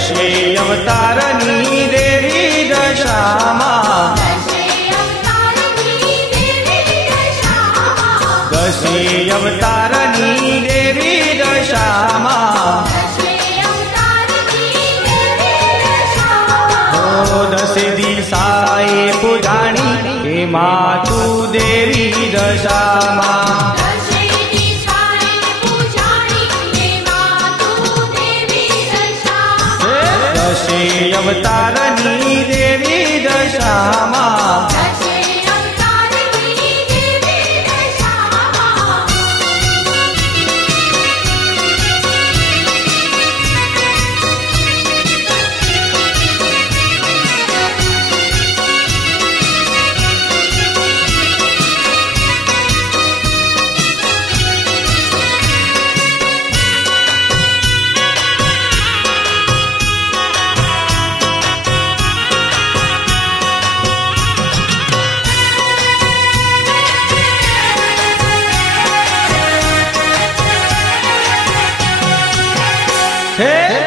दशे अवतारनी देवी दशामा दशे अवतारनी देवी दशामा दशे दिशाए पुजाणी हे मातु देवी दशामा दशे अवतारनी देवी दशामा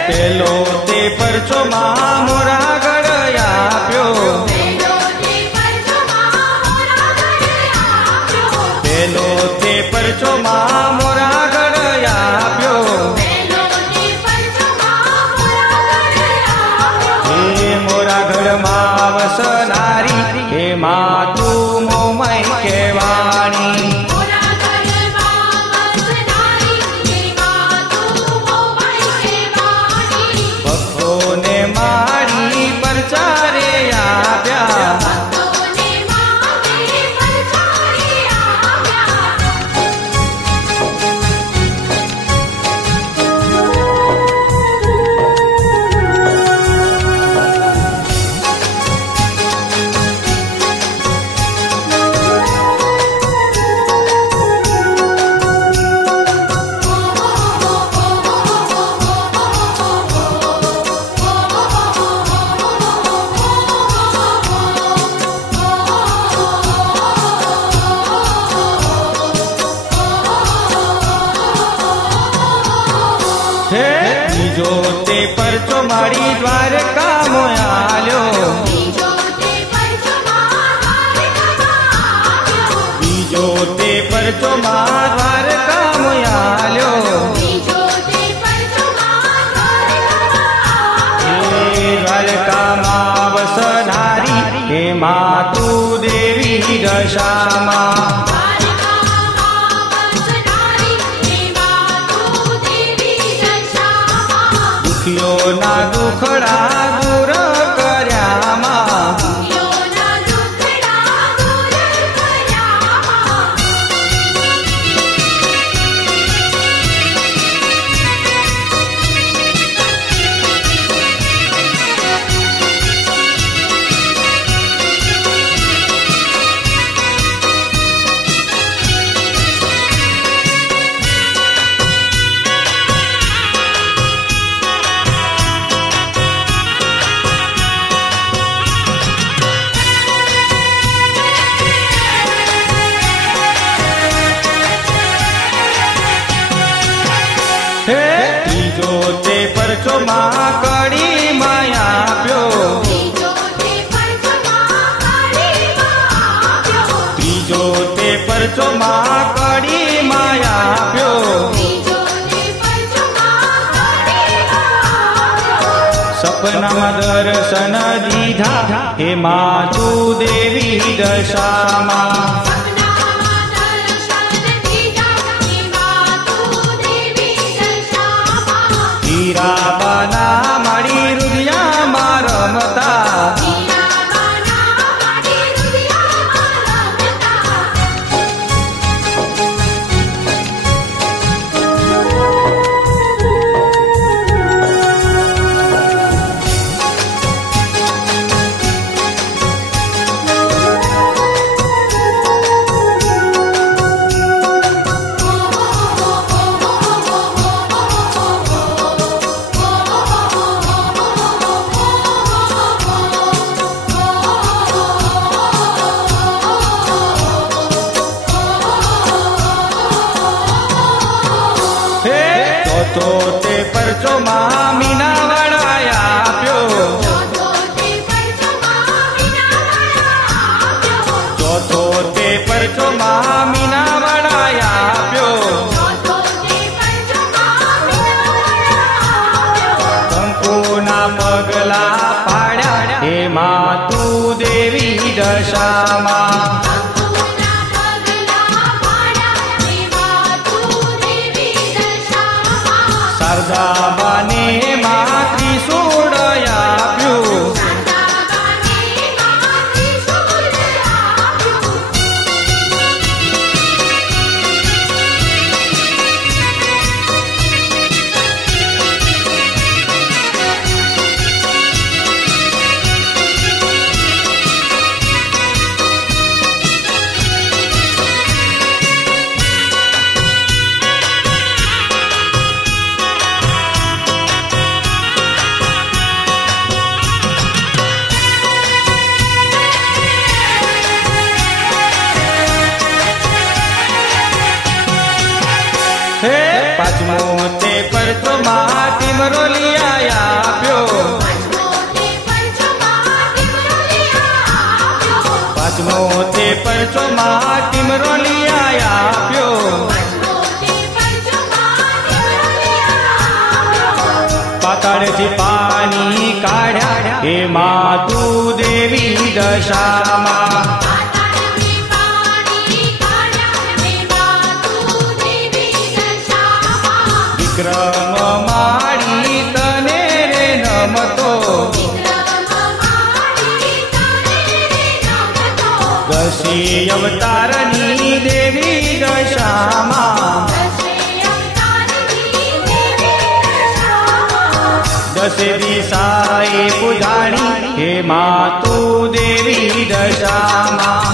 पेलो ते परचो मां मोरा गड़या प्यो पेलो ते परचो मां मोरा गड़या प्यो हे मोरा गढ़ मां वसनारी हे मातु मोमय केवाणी बीजो ते परचो मारी द्वारका मोयाल्यो बीजो ते परचो मां द्वारका मोयाल्यो हे द्वारका मां वसनारी हे मातु देवी दशामा ना दुखड़ा दूर कर्यामा तीजो ते परचो मां कड़ी माया प्यो तीजो ते परचो मां कड़ी माया प्यो सपना में दर्शन दीधा हे मातु देवी दशामा हीराबाना मारी रुदिया मारमता तो ते परचो मां मीना वड़ाया આપ્યો. ચોથો તે પરચો માં મીનાવાળા આપ્યો. કંકુના પગલા પાડ્યા એમાં તું દેવી દશામાં. શારદાબાને માં ત્રિશૂળ આપ્યું. પાંચમો તે પરચો માં ટીમરોલિયા આપ્યો. પાંચમો તે પરચો માં ટીમરોલિયા આપ્યો. પાતાળથી પાણી કાઢ્યા એમાં તું દેવી દશામાં. વિક્રમ માડી તને રે નમતો. દશી અવતારની દેવી દશામાં. દશે દિશાએ પૂજાણી હે માં તું દેવી દશામાં.